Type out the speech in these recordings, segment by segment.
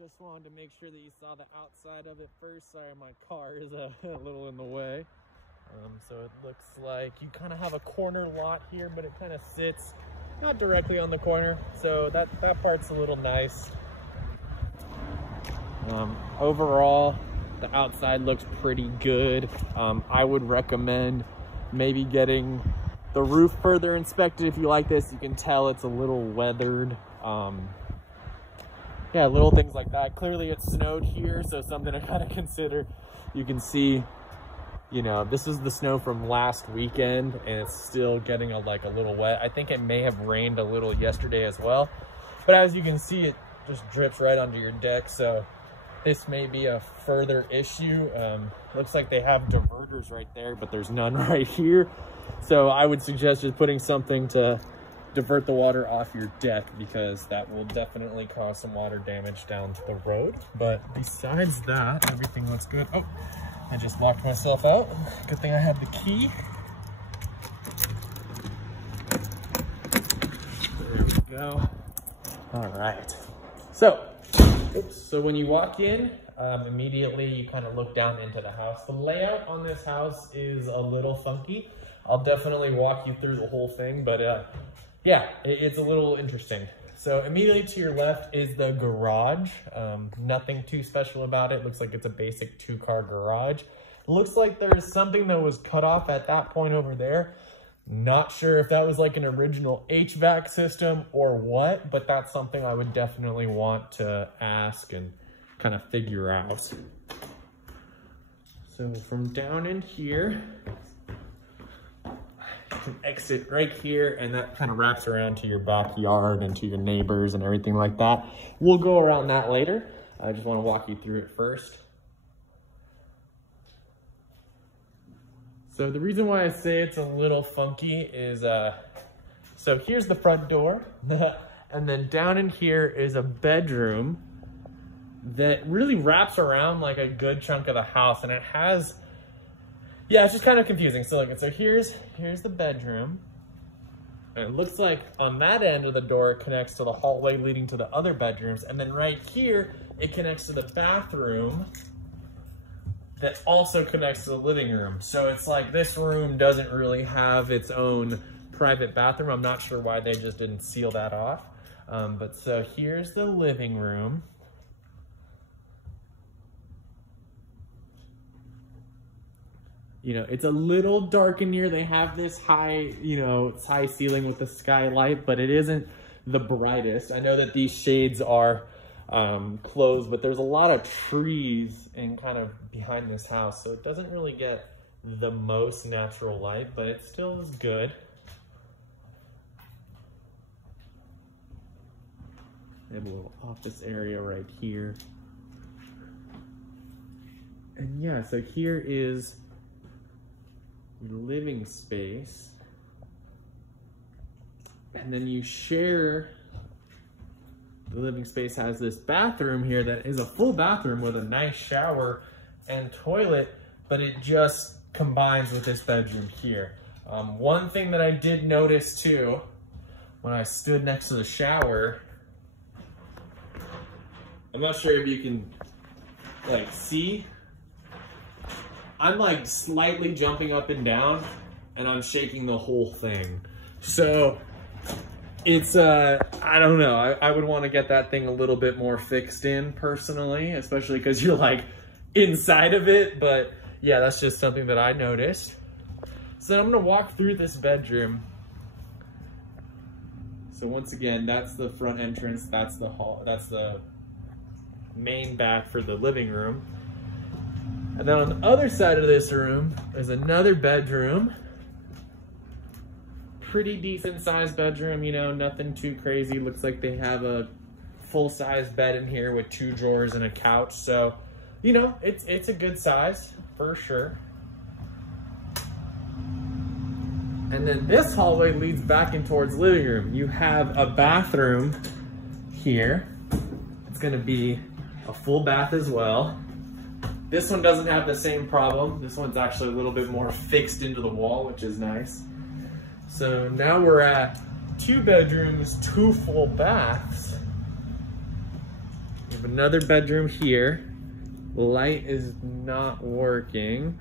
Just wanted to make sure that you saw the outside of it first. Sorry, my car is a little in the way. So it looks like you kind of have a corner lot here, but it kind of sits not directly on the corner. So that part's a little nice. Overall, the outside looks pretty good. I would recommend maybe getting the roof further inspected if you like this. You can tell it's a little weathered. Yeah, little things like that. Clearly it snowed here, so something to kind of consider. You can see, you know, this is the snow from last weekend and it's still getting a little wet. I think it may have rained a little yesterday as well, but as you can see, it just drips right onto your deck. So this may be a further issue. Looks like they have diverters right there, but there's none right here. So I would suggest just putting something to divert the water off your deck, because that will definitely cause some water damage down the road. But besides that, everything looks good. Oh, I just locked myself out. Good thing I have the key. There we go. All right. So when you walk in, immediately you kind of look down into the house. The layout on this house is a little funky. I'll definitely walk you through the whole thing, but yeah, it's a little interesting. So immediately to your left is the garage. Nothing too special about it. Looks like it's a basic 2-car garage. Looks like there's something that was cut off at that point over there. Not sure if that was like an original HVAC system or what, but that's something I would definitely want to ask and kind of figure out. So from down in here, you can exit right here, and that kind of wraps around to your backyard and to your neighbors and everything like that. We'll go around that later. I just want to walk you through it first. So the reason why I say it's a little funky is, so here's the front door, and then down in here is a bedroom that really wraps around like a good chunk of the house, and it has, yeah, it's just kind of confusing. So look, so here's the bedroom. And it looks like on that end of the door, it connects to the hallway leading to the other bedrooms. And then right here, it connects to the bathroom that also connects to the living room. So it's like this room doesn't really have its own private bathroom. I'm not sure why they just didn't seal that off. But so here's the living room. You know, it's a little dark in here. They have this high, you know, it's high ceiling with the skylight, but it isn't the brightest. I know that these shades are closed, but there's a lot of trees in kind of behind this house, so it doesn't really get the most natural light, but it still is good. They have a little office area right here. And yeah, so here is your living space, and then you share, the living space has this bathroom here that is a full bathroom with a nice shower and toilet, but it just combines with this bedroom here. One thing that I did notice too, when I stood next to the shower, I'm not sure if you can like see, I'm like slightly jumping up and down, and I'm shaking the whole thing. So it's, I don't know. I would want to get that thing a little bit more fixed in personally, especially because you're like inside of it. But yeah, that's just something that I noticed. So then I'm going to walk through this bedroom. So once again, that's the front entrance. That's the hall. That's the main bath for the living room. And then on the other side of this room is another bedroom. Pretty decent sized bedroom, you know, nothing too crazy. Looks like they have a full-size bed in here with 2 drawers and a couch. So, you know, it's a good size for sure. And then this hallway leads back in towards the living room. You have a bathroom here. It's gonna be a full bath as well. This one doesn't have the same problem. This one's actually a little bit more fixed into the wall, which is nice. So now we're at 2 bedrooms, 2 full baths. have another bedroom here. The light is not working,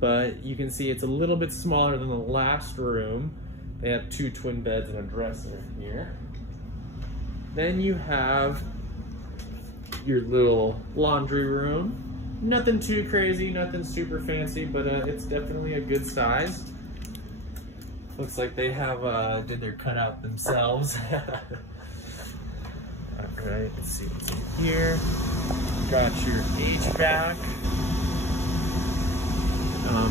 but you can see it's a little bit smaller than the last room. They have 2 twin beds and a dresser here. Then you have your little laundry room. Nothing too crazy, nothing super fancy, but it's definitely a good size. Looks like they have did their cutout themselves. All right, let's see what's in here. Got your HVAC.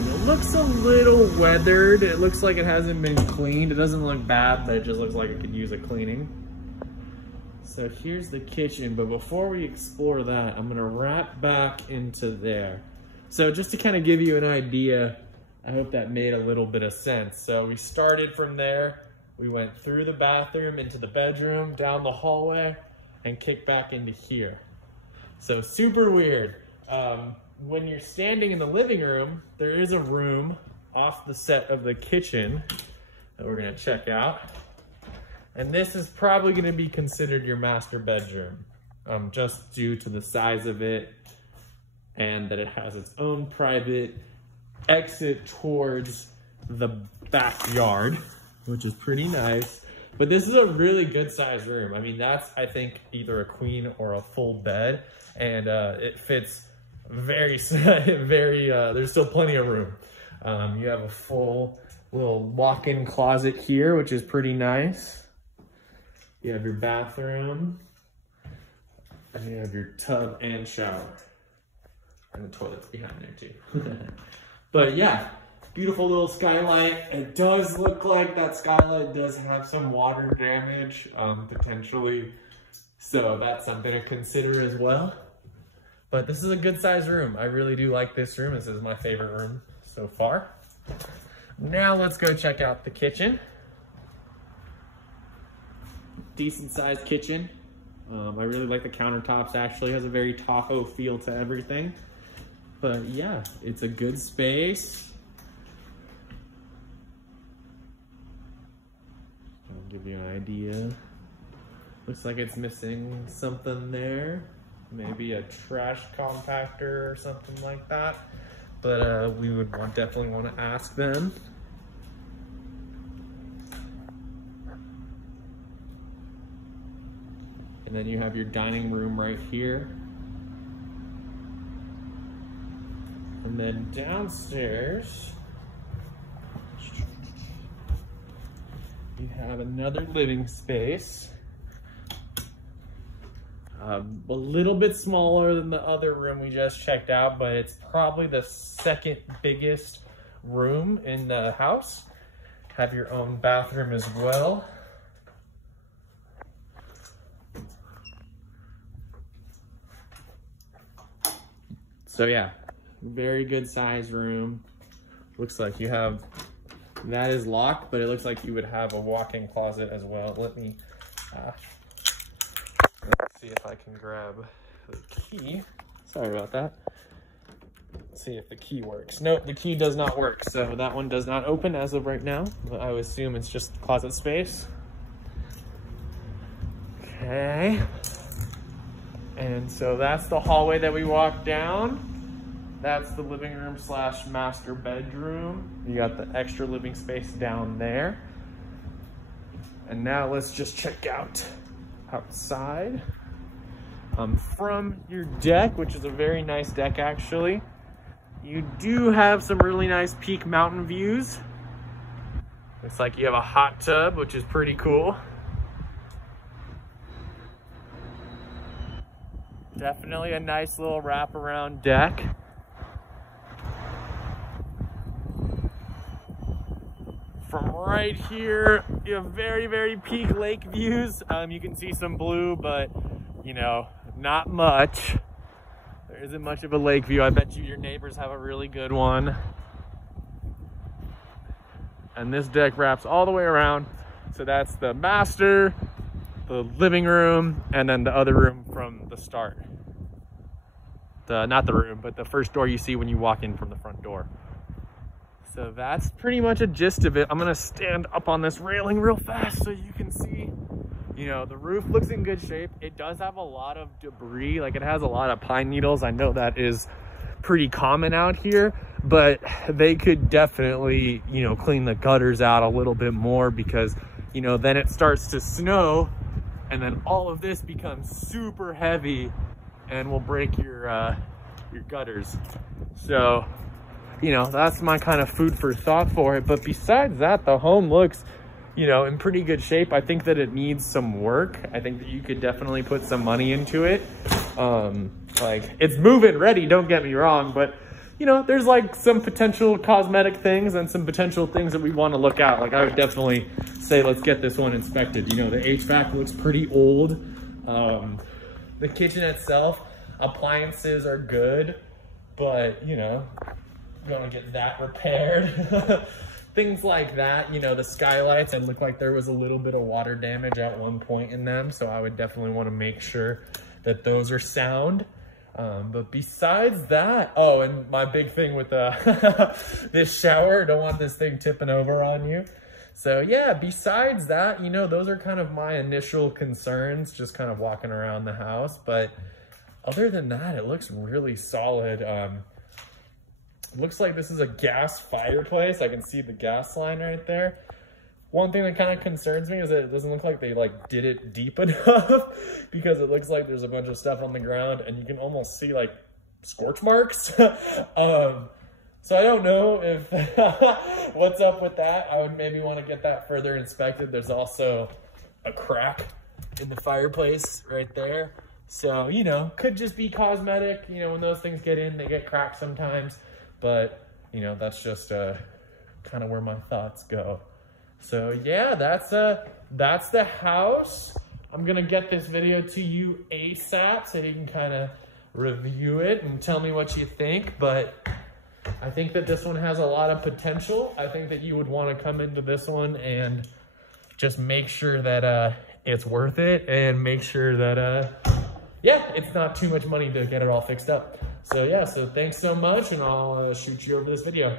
It looks a little weathered. It looks like it hasn't been cleaned. It doesn't look bad, but it just looks like it could use a cleaning. So here's the kitchen, but before we explore that, I'm gonna wrap back into there. So just to kind of give you an idea, I hope that made a little bit of sense. So we started from there, we went through the bathroom, into the bedroom, down the hallway, and kicked back into here. So super weird. When you're standing in the living room, there is a room off the set of the kitchen that we're gonna check out. And this is probably gonna be considered your master bedroom, just due to the size of it and that it has its own private exit towards the backyard, which is pretty nice. But this is a really good sized room. I mean, that's, I think, either a queen or a full bed, and it fits very, there's still plenty of room. You have a full little walk-in closet here, which is pretty nice. You have your bathroom, and you have your tub and shower. And the toilet's behind there too. But yeah, beautiful little skylight. It does look like that skylight does have some water damage, potentially. So that's something to consider as well. But this is a good sized room. I really do like this room. This is my favorite room so far. Now let's go check out the kitchen. Decent sized kitchen. I really like the countertops. Actually has a very Tahoe feel to everything. But yeah, it's a good space. I'll give you an idea. Looks like it's missing something there. Maybe a trash compactor or something like that. But we would definitely want to ask them. And then you have your dining room right here. And then downstairs, you have another living space. A little bit smaller than the other room we just checked out, but it's probably the second biggest room in the house. Have your own bathroom as well. So yeah, very good size room. Looks like you have, that is locked, but it looks like you would have a walk-in closet as well. Let's see if I can grab the key. Sorry about that. Let's see if the key works. Nope, the key does not work. So that one does not open as of right now. But I would assume it's just closet space. Okay. And so that's the hallway that we walked down. That's the living room / master bedroom. You got the extra living space down there. And now let's just check out outside. From your deck, which is a very nice deck actually, you do have some really nice peak mountain views. Looks like you have a hot tub, which is pretty cool. Definitely a nice little wraparound deck. From right here, you have very, very peak lake views. You can see some blue, but you know, not much. There isn't much of a lake view. I bet you your neighbors have a really good one. And this deck wraps all the way around. So that's the master, the living room, and then the other room from the start. Not the room, but the first door you see when you walk in from the front door. So that's pretty much a gist of it. I'm gonna stand up on this railing real fast so you can see You know, the roof looks in good shape. It does have a lot of debris, like it has a lot of pine needles. I know that is pretty common out here, but they could definitely, you know, clean the gutters out a little bit more, because, you know, then it starts to snow and then all of this becomes super heavy and will break your gutters. So, you know, that's my kind of food for thought for it. But besides that, the home looks, you know, in pretty good shape. I think that it needs some work. I think that you could definitely put some money into it. Like, it's move-in ready, don't get me wrong, but you know, there's like some potential cosmetic things and some potential things that we want to look at. Like, I would definitely say, let's get this one inspected. You know, the HVAC looks pretty old. The kitchen itself, appliances are good, but you know, gonna get that repaired. Things like that. You know, the skylights, it looked like there was a little bit of water damage at one point in them, so I would definitely want to make sure that those are sound. But besides that, oh, and my big thing with this shower, don't want this thing tipping over on you. So yeah, besides that, you know, those are kind of my initial concerns, just kind of walking around the house. But other than that, it looks really solid. It looks like this is a gas fireplace. I can see the gas line right there. One thing that kind of concerns me is that it doesn't look like they like did it deep enough, because it looks like there's a bunch of stuff on the ground and you can almost see like scorch marks. So I don't know if what's up with that. I would maybe want to get that further inspected. There's also a crack in the fireplace right there. So, you know, could just be cosmetic. You know, when those things get in, they get cracked sometimes. But, you know, that's just kind of where my thoughts go. So yeah, that's the house. I'm gonna get this video to you ASAP so you can kind of review it and tell me what you think. But I think that this one has a lot of potential. I think that you would want to come into this one and just make sure that it's worth it, and make sure that yeah, it's not too much money to get it all fixed up. So yeah, so thanks so much, and I'll shoot you over this video.